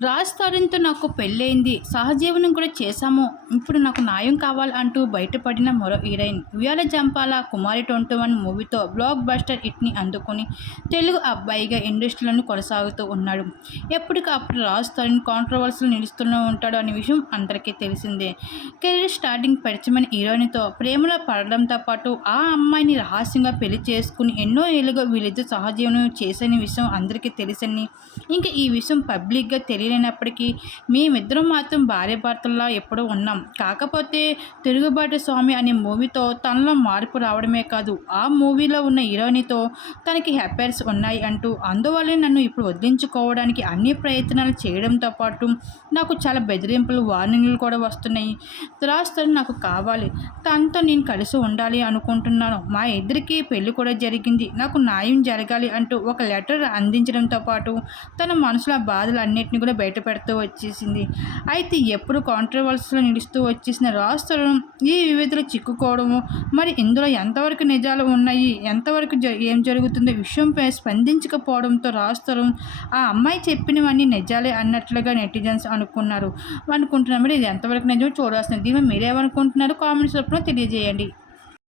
రాజ్ తరుణ్‌తో నాకు పెళ్లయింది. సహజీవనం కూడా చేశాము. ఇప్పుడు నాకు న్యాయం కావాలి అంటూ బయటపడిన మరో హీరోయిన్. 'ఉయ్యాల జంపాల', 'కుమారి 21' మూవీతో బ్లాక్ బస్టర్ హిట్‌ని అందుకుని తెలుగు అబ్బాయిగా ఇండస్ట్రీలోనే కొనసాగుతూ ఉన్నాడు. ఎప్పటికప్పుడు రాజ్ తరుణ్ కాంట్రవర్సీలో నిలుస్తూనే ఉంటాడు అనే విషయం అందరికీ తెలిసిందే. కెరీర్ స్టార్టింగ్ పరిచయమైన హీరోయిన్‌తో ప్రేమలో పడడంతో పాటు ఆ అమ్మాయిని రహస్యంగా పెళ్లి చేసుకుని ఎన్నో ఏళ్లుగా వీళ్ళిద్దరూ సహజీవనం చేసిన విషయం అందరికీ తెలుసని, ఇంకా ఈ విషయం పబ్లిక్‌గా తెలియనప్పటికీ మేమిద్దరం మాత్రం భార్యాభర్తల్లా ఎప్పుడూ ఉన్నాం. కాకపోతే 'తిరుగుబాటు స్వామి' అనే మూవీతో తనలో మార్పు రావడమే కాదు, ఆ మూవీలో ఉన్న హీరోయిన్‌తో తనకి అఫైర్స్ ఉన్నాయి అంటూ, అందువల్లే నన్ను ఇప్పుడు వదిలించుకోవడానికి అన్ని ప్రయత్నాలు చేయడంతో పాటు నాకు చాలా బెదిరింపులు, వార్నింగ్‌లు కూడా వస్తున్నాయి. రాజ్ తరుణ్ నాకు కావాలి. తనతో నేను కలిసి ఉండాలి అనుకుంటున్నాను. మా ఇద్దరికీ పెళ్లి కూడా జరిగింది. నాకు న్యాయం జరగాలి అంటూ ఒక లెటర్ అందించడంతో పాటు తన మనసులో ఆ బాధలన్నిటిని కూడా బయటపెడుతూ వచ్చేసింది. అయితే ఎప్పుడు కాంట్రవర్సీలో నిలుస్తూ వచ్చేసిన రాజ్ తరుణ్ ఈ వివాదాలు చిక్కుకోవడము, మరి ఇందులో ఎంతవరకు నిజాలు ఉన్నాయి, ఎంతవరకు ఏం జరుగుతుందో విషయంపై స్పందించకపోవడంతో రాజ్ తరుణ్ ఆ అమ్మాయి చెప్పినవన్నీ నిజాలే అన్నట్లుగా నెటిజన్స్ అనుకుంటున్నారు. మరి ఇది ఎంతవరకు నిజమో చూడాల్సింది. దీనిపై మీరేమనుకుంటున్నారో కామెంట్స్ రూపంలో తెలియజేయండి.